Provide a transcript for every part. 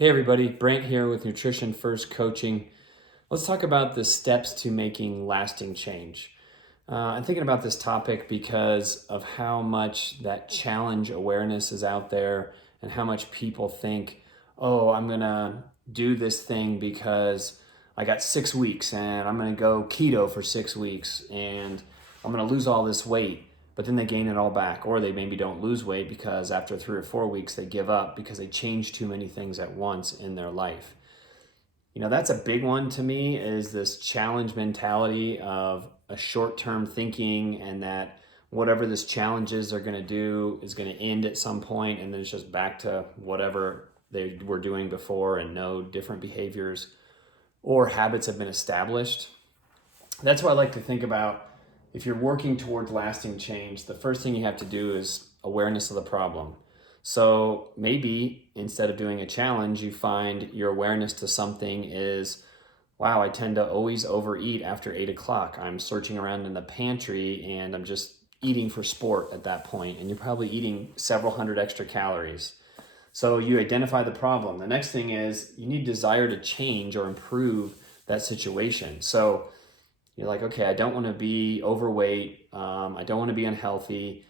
Hey everybody, Brant here with Nutrition First Coaching. Let's talk about the steps to making lasting change. I'm thinking about this topic because of how much that challenge awareness is out there and how much people think, oh, I'm gonna do this thing because I got 6 weeks and I'm gonna go keto for 6 weeks and I'm gonna lose all this weight. But then they gain it all back, or they maybe don't lose weight because after 3 or 4 weeks they give up because they change too many things at once in their life. That's a big one to me, is this challenge mentality of a short-term thinking, and that whatever this challenge is they're going to do is going to end at some point, and then it's just back to whatever they were doing before, and no different behaviors or habits have been established. That's why I like to think about, if you're working towards lasting change, the first thing you have to do is awareness of the problem. So maybe instead of doing a challenge, you find your awareness to something is, wow, I tend to always overeat after 8 o'clock. I'm searching around in the pantry and I'm just eating for sport at that point, and you're probably eating several hundred extra calories. So you identify the problem. The next thing is you need desire to change or improve that situation. So you're like, okay, I don't want to be overweight. I don't want to be unhealthy.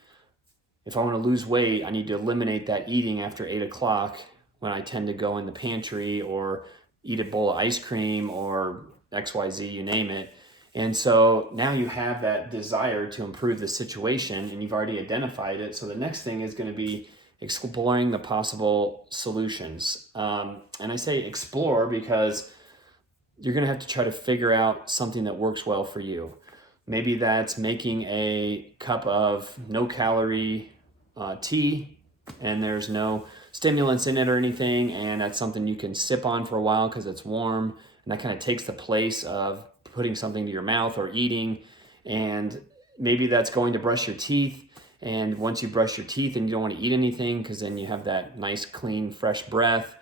If I want to lose weight, I need to eliminate that eating after 8 o'clock when I tend to go in the pantry or eat a bowl of ice cream or XYZ, you name it. And so now you have that desire to improve the situation and you've already identified it. So the next thing is going to be exploring the possible solutions. And I say explore because you're going to have to try to figure out something that works well for you. Maybe that's making a cup of no-calorie tea, and there's no stimulants in it or anything, and that's something you can sip on for a while because it's warm, and that kind of takes the place of putting something to your mouth or eating. And maybe that's going to brush your teeth, and once you brush your teeth and you don't want to eat anything because then you have that nice, clean, fresh breath.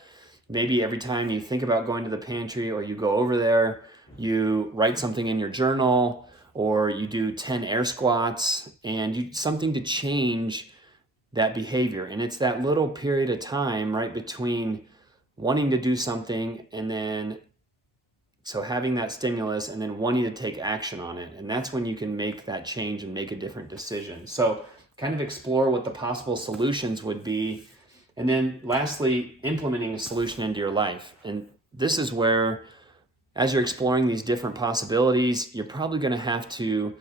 Maybe every time you think about going to the pantry or you go over there, you write something in your journal, or you do 10 air squats, and something to change that behavior. And it's that little period of time right between wanting to do something and then so having that stimulus and then wanting to take action on it. And that's when you can make that change and make a different decision. So kind of explore what the possible solutions would be. And then lastly, implementing a solution into your life. And this is where, as you're exploring these different possibilities, you're probably going to have to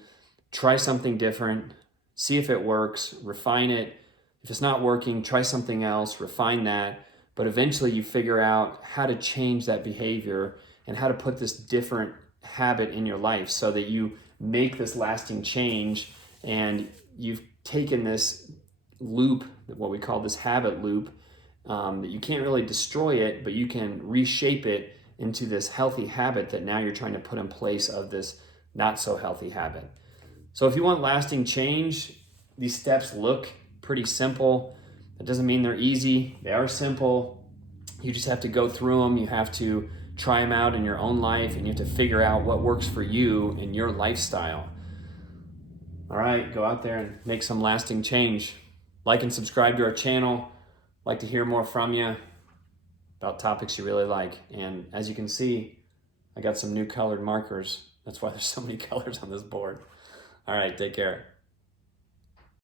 try something different, see if it works, refine it. If it's not working, try something else, refine that. But eventually you figure out how to change that behavior and how to put this different habit in your life so that you make this lasting change, and you've taken this loop, what we call this habit loop, that you can't really destroy it, but you can reshape it into this healthy habit that now you're trying to put in place of this not so healthy habit. So if you want lasting change, these steps look pretty simple. That doesn't mean they're easy. They are simple. You just have to go through them. You have to try them out in your own life, and you have to figure out what works for you in your lifestyle. All right, go out there and make some lasting change. Like and subscribe to our channel. I'd like to hear more from you about topics you really like. And as you can see, I got some new colored markers. That's why there's so many colors on this board. All right, take care.